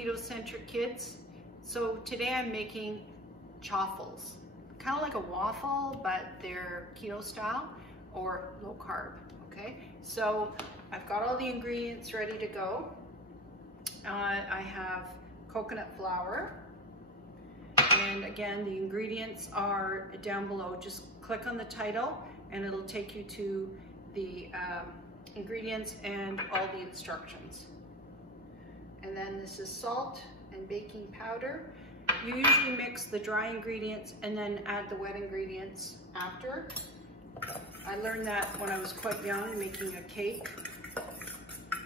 keto-centric kids. So today I'm making chaffles. Kind of like a waffle, but they're keto style or low carb, okay? So I've got all the ingredients ready to go. I have coconut flour. And again, the ingredients are down below. Just click on the title and it'll take you to the ingredients and all the instructions. And then this is salt and baking powder. You usually mix the dry ingredients and then add the wet ingredients after. I learned that when I was quite young, making a cake.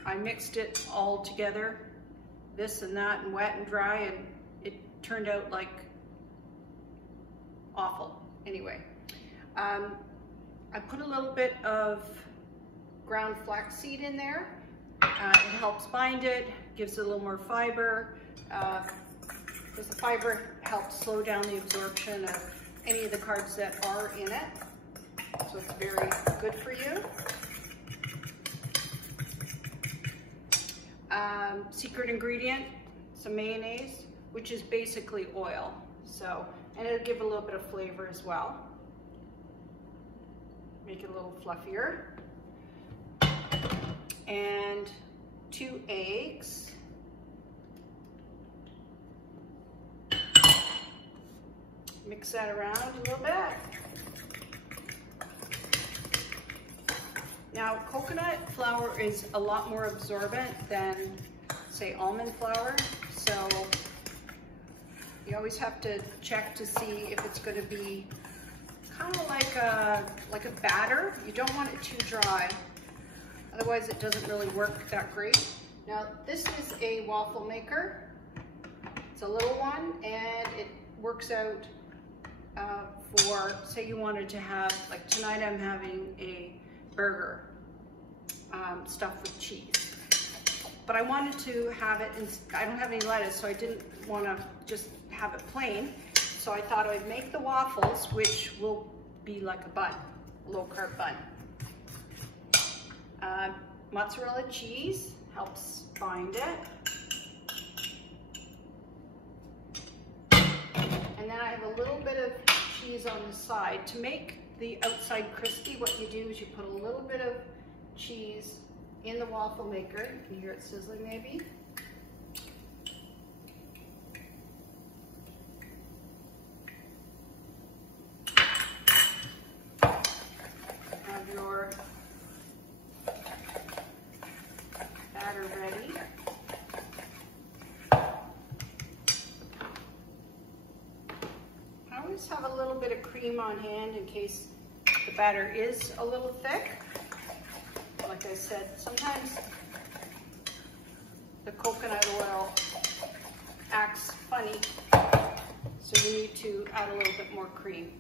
I mixed it all together, this and that, and wet and dry, and it turned out like awful. Anyway, I put a little bit of ground flaxseed in there. It helps bind it, gives it a little more fiber, because the fiber helps slow down the absorption of any of the carbs that are in it. So it's very good for you. Secret ingredient, some mayonnaise, which is basically oil. So, and it'll give a little bit of flavor as well. Make it a little fluffier. And 2 eggs. Mix that around a little bit. Now, coconut flour is a lot more absorbent than, say, almond flour. So you always have to check to see if it's going to be kind of like a batter. You don't want it too dry. Otherwise, it doesn't really work that great. Now, this is a waffle maker. It's a little one, and it works out for, say you wanted to have, like tonight I'm having a burger stuffed with cheese. But I wanted to have it, I don't have any lettuce, so I didn't want to just have it plain. So I thought I'd make the waffles, which will be like a bun, a low carb bun. Mozzarella cheese helps bind it. And then I have a little bit of cheese on the side. To make the outside crispy, what you do is you put a little bit of cheese in the waffle maker. You can hear it sizzling maybe. Have your batter ready. I always have a little bit of cream on hand in case the batter is a little thick. Like I said, sometimes the coconut oil acts funny, so you need to add a little bit more cream.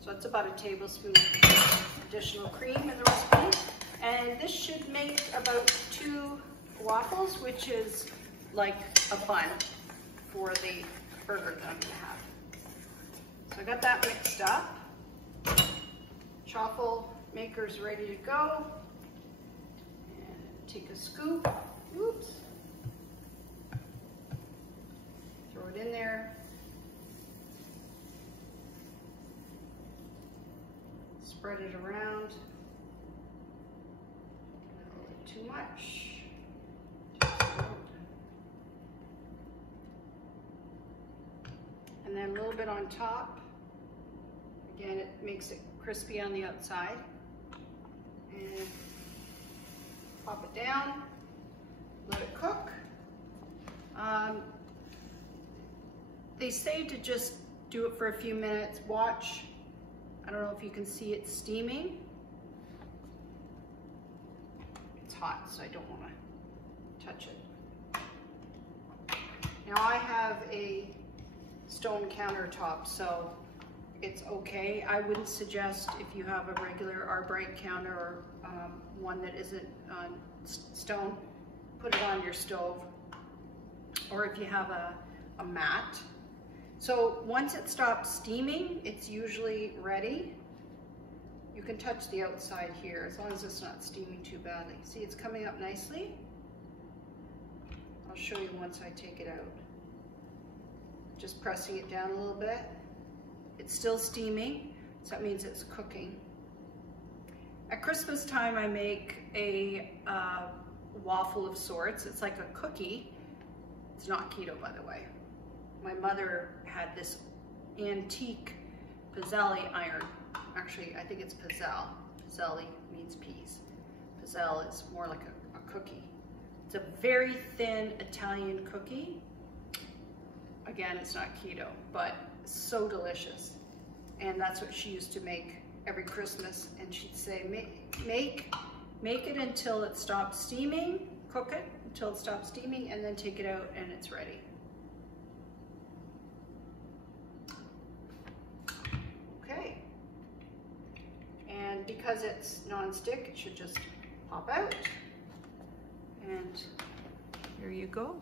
So it's about a tablespoon of additional cream in the recipe. And this should make about 2 waffles, which is like a bun for the burger that I'm gonna have. So I got that mixed up. Chaffle maker's ready to go. And take a scoop, oops. Throw it in there. Spread it around. Too much. And then a little bit on top. Again, it makes it crispy on the outside. And pop it down, let it cook. They say to just do it for a few minutes, watch. I don't know if you can see it steaming. It's hot, so I don't want to touch it. Now I have a stone countertop, so it's okay. I wouldn't suggest if you have a regular Arbrite counter or one that isn't on stone, put it on your stove. Or if you have a mat. So once it stops steaming, it's usually ready. You can touch the outside here as long as it's not steaming too badly. See, it's coming up nicely. I'll show you once I take it out. Just pressing it down a little bit. It's still steaming, so that means it's cooking. At Christmas time, I make a waffle of sorts. It's like a cookie. It's not keto, by the way. My mother had this antique Pizzelle iron. Actually, I think it's Pizzelle. Pizzelle means peas. Pizzelle is more like a cookie. It's a very thin Italian cookie. Again, it's not keto, but so delicious. And that's what she used to make every Christmas. And she'd say, make it until it stops steaming, cook it until it stops steaming, and then take it out and it's ready. Okay. And because it's non-stick, it should just pop out. And here you go.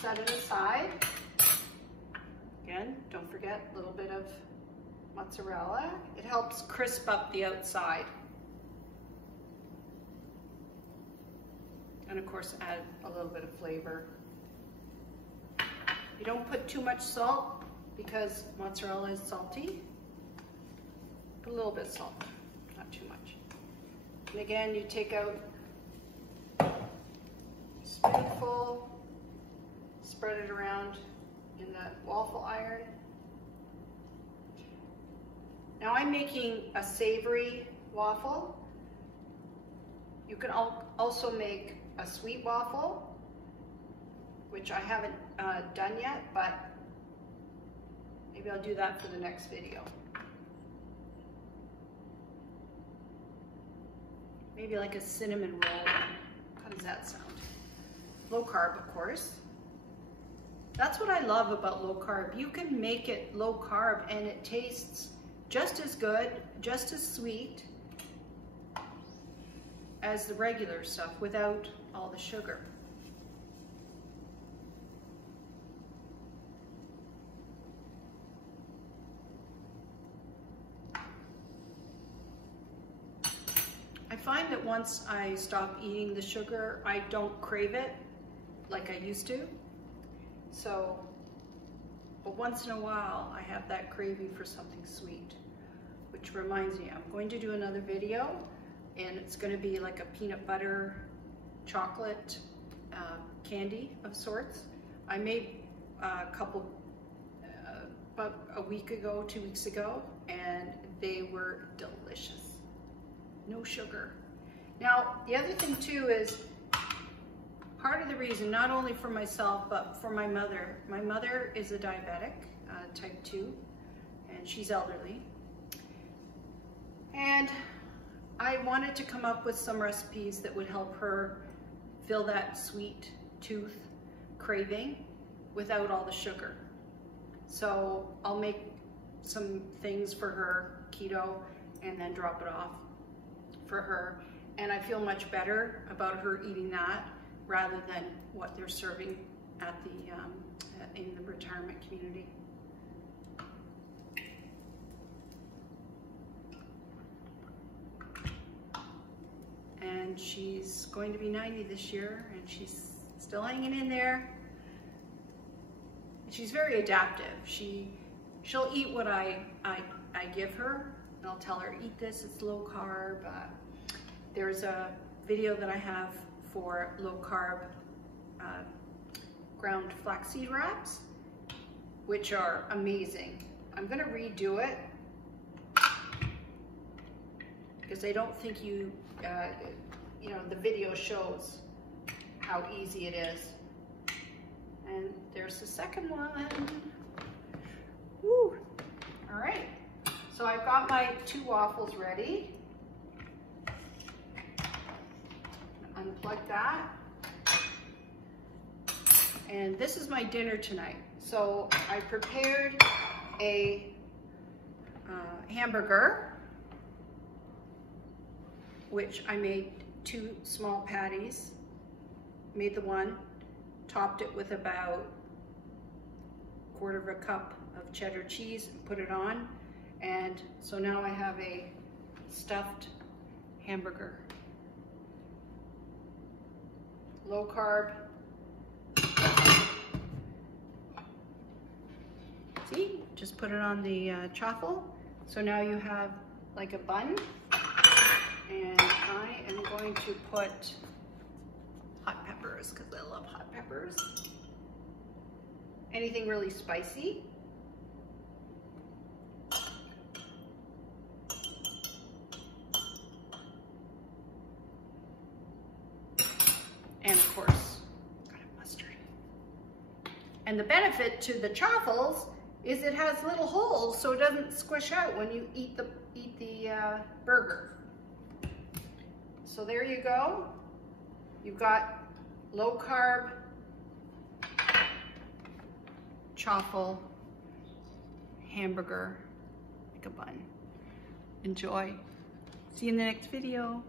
Set it aside. Again, don't forget a little bit of mozzarella. It helps crisp up the outside. And of course, add a little bit of flavor. You don't put too much salt because mozzarella is salty. Put a little bit of salt, not too much. And again, you take out a spoonful, spread it around in the waffle iron. Now I'm making a savory waffle. You can also make a sweet waffle, which I haven't done yet, but maybe I'll do that for the next video. Maybe like a cinnamon roll. How does that sound? Low carb, of course. That's what I love about low carb. You can make it low carb and it tastes just as good, just as sweet as the regular stuff without all the sugar. I find that once I stop eating the sugar, I don't crave it like I used to. So, but once in a while, I have that craving for something sweet, which reminds me, I'm going to do another video, and it's going to be like a peanut butter chocolate candy of sorts. I made a couple, about a week ago, 2 weeks ago, and they were delicious. No sugar. Now, the other thing too is, part of the reason, not only for myself, but for my mother. My mother is a diabetic, type 2, and she's elderly. And I wanted to come up with some recipes that would help her fill that sweet tooth craving without all the sugar. So I'll make some things for her, keto, and then drop it off for her. And I feel much better about her eating that rather than what they're serving at the in the retirement community. And she's going to be 90 this year, and she's still hanging in there. She's very adaptive. She'll eat what I give her, and I'll tell her, eat this, it's low carb. There's a video that I have for low carb ground flaxseed wraps, which are amazing. I'm gonna redo it because I don't think you know, the video shows how easy it is. And there's the second one. Woo! All right, so I've got my 2 waffles ready. Unplug that. And this is my dinner tonight. So I prepared a hamburger, which I made 2 small patties, made the one, topped it with about 1/4 cup of cheddar cheese and put it on. And so now I have a stuffed hamburger. low carb. See, just put it on the chaffle. So now you have like a bun, and I am going to put hot peppers because I love hot peppers. Anything really spicy. And of course, got a mustard. And the benefit to the chaffles is it has little holes so it doesn't squish out when you eat the burger. So there you go. You've got low carb chaffle hamburger, like a bun. Enjoy. See you in the next video.